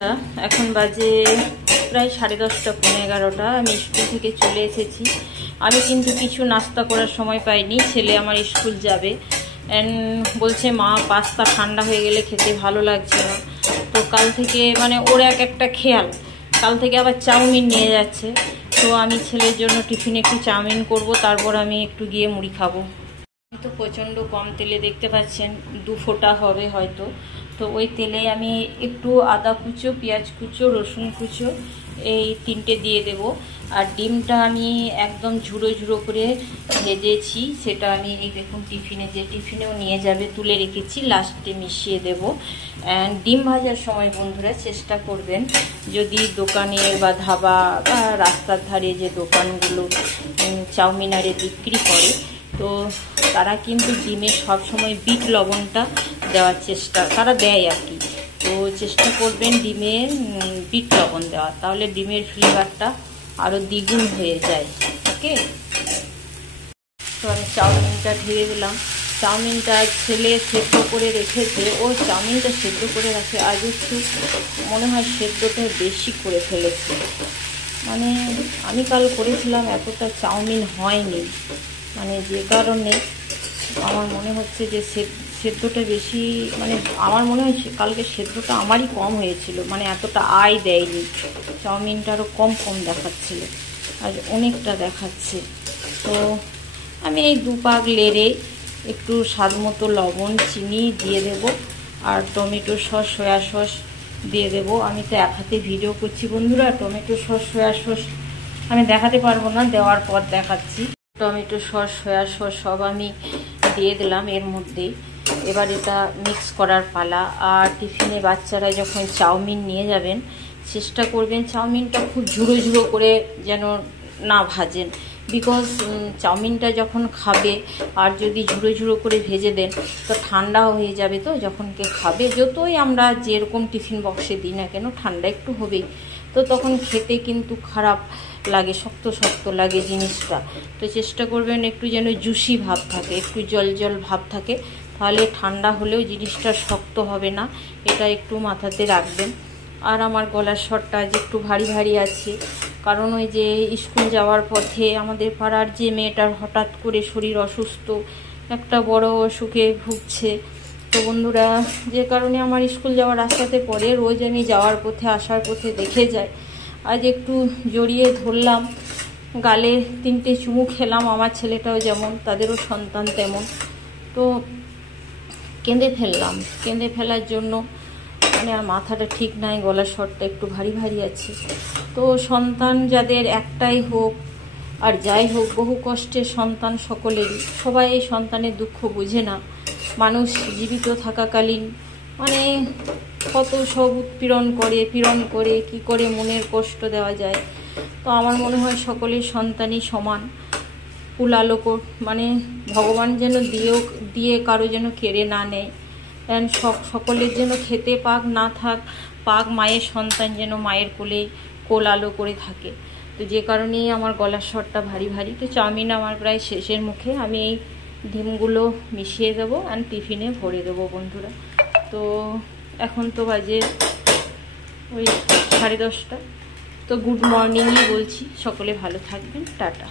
এখন বাজে প্রায় 10:30 পৌনে 11টা। আমি স্কুল থেকে চলে এসেছি। আমি কিন্তু কিছু নাস্তা করার সময় পাইনি। ছেলে আমার স্কুল যাবে, বলছে মা পাস্তা ঠান্ডা হয়ে গেলে খেতে ভালো লাগছে না। তো কাল থেকে মানে ওর একটা খেয়াল, কাল থেকে আবার চাউমিন নিয়ে যাচ্ছে। তো আমি ছেলের জন্য টিফিনে একটু চাউমিন করব, তারপর আমি একটু গিয়ে মুড়ি খাবো। তো প্রচণ্ড কম তেলে দেখতে পাচ্ছেন, 2 ফোঁটা হবে হয়তো। তো ওই তেলে আমি একটু আদা কুচো, পেঁয়াজ কুচো, রসুন কুচো এই 3টে দিয়ে দেব। আর ডিমটা আমি একদম ঝুড়ো ঝুড়ো করে ভেজেছি, সেটা আমি এই দেখুন টিফিনেও নিয়ে যাবে, তুলে রেখেছি, লাস্টে মিশিয়ে দেব। ডিম ভাজার সময় বন্ধুরা চেষ্টা করবেন, যদি দোকানের বা ধাবা বা রাস্তার ধারে যে দোকানগুলো চাউমিন আরে বিক্রি করে, তো তারা কিন্তু ডিমে সবসময় বিট লবণটা দেওয়ার তারা দেয় আর কি। তো চেষ্টা করবেন ডিমে বিট লবণ দেওয়া, তাহলে ডিমের ফ্লেভারটা আরও দ্বিগুণ হয়ে যায়। ওকে, তো আমি চাউমিনটা ঢেলে দিলাম। চাউমিনটা ছেলে সেদ্ধ করে রেখেছে, ও চাউমিনটা সেদ্ধ করে রাখে, আজ একটু মনে হয় সেদ্ধটা বেশি করে ফেলেছে। মানে আমি কাল করেছিলাম, এতটা চাউমিন হয়নি, মানে যে কারণে আমার মনে হচ্ছে যে সেদ্ধটা বেশি, মানে আমার মনে হয় কালকে সেদ্ধটা আমারই কম হয়েছিল, মানে এতটা দেয়নি, চাউমিনটা আরও কম দেখাচ্ছিল, আর অনেকটা দেখাচ্ছে। তো আমি এই 2 পাক লেড়ে একটু স্বাদ মতো লবণ, চিনি দিয়ে দেব, আর টমেটো সস, সয়া সস দিয়ে দেব। আমি তো এক হাতে ভিডিও করছি বন্ধুরা, টমেটো সস, সয়া সস আমি দেখাতে পারবো না, দেওয়ার পর দেখাচ্ছি। টমেটো সস, সয়া সস সব আমি দিয়ে দিলাম এর মধ্যে। এবার এটা মিক্স করার পালা। আর টিফিনে বাচ্চারা যখন চাউমিন নিয়ে যাবেন, চেষ্টা করবেন চাউমিনটা খুব ঝুড়ো ঝুড়ো করে যেন না ভাজেন, বিকজ চাউমিনটা যখন খাবে আর যদি ঝুড়ো ঝুড়ো করে ভেজে দেন তো ঠান্ডাও হয়ে যাবে। তো যখন কে খাবে, যতই আমরা যেরকম টিফিন বক্সে দিই না কেন, ঠান্ডা একটু হবেই, তো তখন খেতে কিন্তু খারাপ লাগে, শক্ত শক্ত লাগে জিনিসটা। তো চেষ্টা করবেন একটু যেন জুসি ভাব থাকে, একটু জল জল ভাব থাকে, তাহলে ঠান্ডা হলেও জিনিসটা শক্ত হবে না, এটা একটু মাথাতে রাখবেন। আর আমার গলার স্বরটা আজ একটু ভারী ভারী আছে, কারণ ওই যে স্কুল যাওয়ার পথে আমাদের পাড়ার যে মেয়েটার হঠাৎ করে শরীর অসুস্থ, একটা বড় অসুখে ভুগছে। তো বন্ধুরা, যে কারণে আমার স্কুল যাওয়ার রাস্তাতে পড়ে, রোজ আমি যাওয়ার পথে আসার পথে দেখে যাই। আজ একটু জড়িয়ে ধরলাম, গালে 3টে চুমু খেলাম, আমার ছেলেটাও যেমন, তাদেরও সন্তান তেমন। তো কেঁদে ফেলার জন্য মানে আর মাথাটা ঠিক নাই, গলার স্বরটা একটু ভারী ভারী আছে। তো সন্তান যাদের একটাই হোক আর যাই হোক, বহু কষ্টের সন্তান সকলেরই, সবাই এই সন্তানের দুঃখ বুঝে না। মানুষ জীবিত থাকাকালীন মানে কত সব উৎপীড়ন করে কি করে মনের কষ্ট দেওয়া যায়। তো আমার মনে হয় সকলের সন্তানই সমান, কুলালোক, মানে ভগবান যেন দিয়ে কারো যেন কেড়ে না নেয়, সকলের যেন খেতে পাক না পাক, মায়ের সন্তান যেন মায়ের কোল আলো করে থাকে। তো যে কারণেই আমার গলার স্বরটা ভারী ভারী। তো চাউমিন আমার প্রায় শেষের মুখে, আমি এই ডিমগুলো মিশিয়ে দেবো আর টিফিনে ভরে দেবো বন্ধুরা। তো এখন তো বাজে ওই 10:30। তো গুড মর্নিংই বলছি, সকলে ভালো থাকবেন, টাটা।